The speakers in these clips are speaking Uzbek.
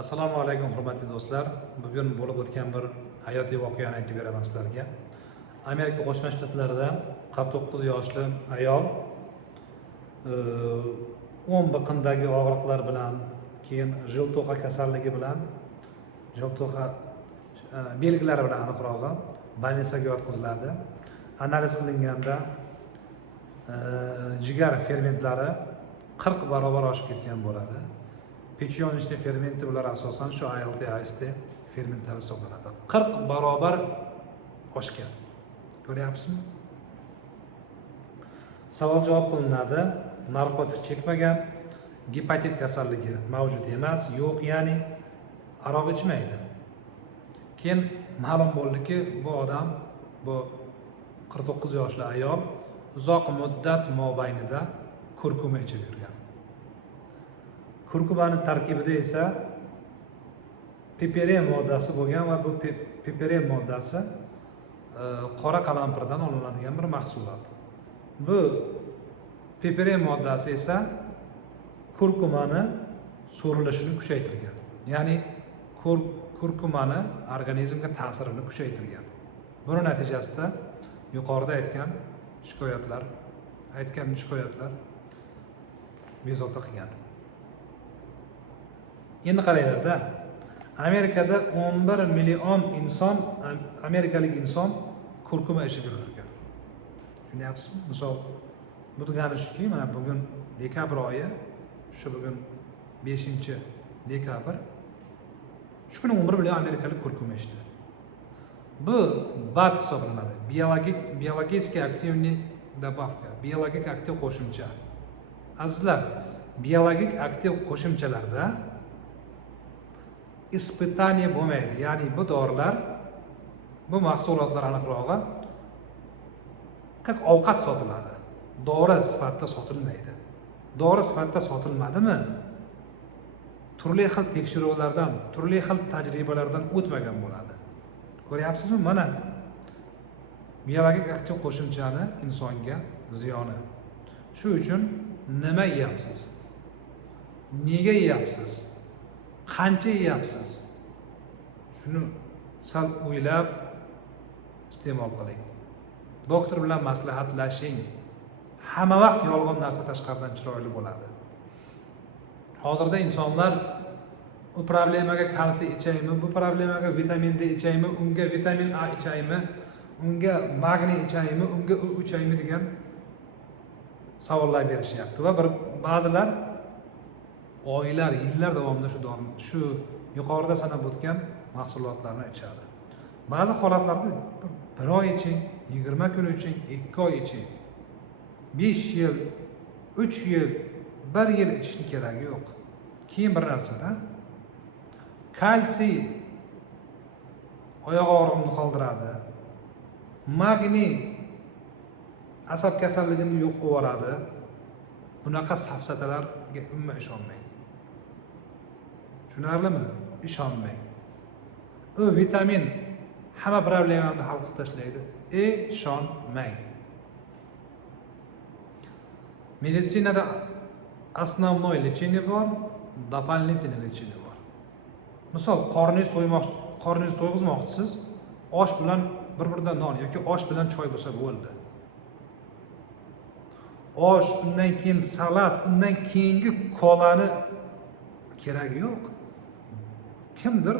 Assalomu alaykum hurmatli do'stlar. Bugun bo'lib o'tgan bir hayotiy voqeani aytib beraman sizlarga. Amerika Qo'shma Shtatlarida 49 yoshli ayol o'ng biqindagi og'riqlar bilan, keyin jiltoqa kasalligi bilan, jiltoqa belgilari bilan aniqrog'i больницаga yotqiziladi. Analiz qilinganda jigar fermentlari 40 barobar oshib ketgan bo'ladi. Pechiyonishli fermenti bular asosan shu ALT, AST fermentlari hisoblanadi. 40 barobar oshgan. Ko'ryapsizmi? Savol javob qilinadi. Narkotik chekmagan, gepatit kasalligi mavjud emas, yo'q, ya'ni aroq ichmaydi. Keyin ma'lum bo'ldiki, bu odam, bu 49 yoshli ayol uzoq muddat mobaynida kurkuma ichib yurgan. Kurkumaning tarkibida esa piperen moddasi bo'lgan va bu piperen moddasi qora qalampirdan olinadigan bir mahsulot. Bu piperen moddasi esa kurkumani so'rilishini kuchaytirgan. Ya'ni kurkumani organizmga ta'sirini kuchaytirgan. Buning natijasida yuqorida aytgan shikoyatlar bezovta qilgan. Endi qaranglar-da, Amerikada 11 million inson, amerikalik inson kurkuma ichib yurgan. Tushunyapsizmi? Misol, bu degani shuki, mana bugun dekabr oyi, shu bugun 5-dekabr. Shu kuni 11 million amerikalik kurkuma ichdi. Bu BAT hisoblanadi. Biologически активный добавка, biologik aktiv qo'shimcha. Azizlar, biologik aktiv qo'shimchalarda испытание bo'lmaydi. Ya'ni bu dorilar, bu mahsulotlar aniqrog'i как ovqat sotiladi. Dori sifatida sotilmaydi. Dori sifatida sotilmadimi? Turli xil tekshiruvlardan, turli xil tajribalardan o'tmagan bo'ladi. Ko'ryapsizmi? Mana biologik aktiv qo'shimchani insonga ziyoni. Shu uchun nima yeyapsiz? Nega yeyapsiz? Qancha yeyapsiz? Shuni sal o'ylab iste'mol qiling. Doktor bilan maslahatlashing. Hamma vaqt yolg'on narsa tashqaridan chiroyli bo'ladi. Hozirda insonlar bu problemaga kalsiy ichaymi, bu problemaga vitamin D ichaymi, unga vitamin A ichaymi, unga magniy ichaymi, unga U ichaymi degan savollar berishyapti va ba'zilar oylar, yillar davomida shu yuqorida sanab o'tgan mahsulotlarni ichadi. Ba'zi holatlarda 1 oy iching, 20 kun iching, 2 oy iching. 5 yil, 3 yil, 1 yil ichishning keragi yo'q. Keyin bir narsada kalsiy oyoq og'rig'ini qoldiradi. Magniy asab kasalligini yo'q qilib yuboradi. Bunaqa safsatalarga umuman ishonmang. Tushunarlimi? Ishonmang. U vitamin hamma problemani hal qilib tashlaydi. Ishonmang. Meditsinada основной лечение bor, дополнительное лечение bor. Misol, qorningiz to'yg'izmoqchisiz, osh bilan bir-biridan non yoki osh bilan choy bo'lsa bo'ldi. Osh, undan keyin salat, undan keyingi kolani keragi yo'q. Kimdir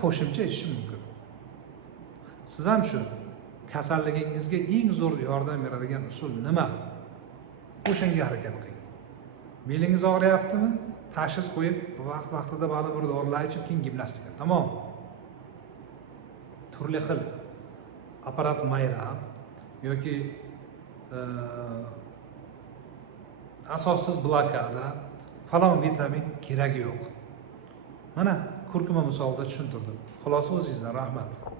qo'shimcha ichishi mumkin. Siz ham shu kasalligingizga eng zo'r yordam beradigan usul nima? O'shanga harakat qiling. Belingiz og'riyaptimi? Tashxis qo'yib, vaqtida ba'zi bir dorilar ichib, keyin gimnastika. Tamom. Turli xil apparat mayra yoki asossiz blokada falon vitamin keragi yo'q. Mana kurkuma misolida tushuntirdim. Xulosa o'zingizdan. Rahmat.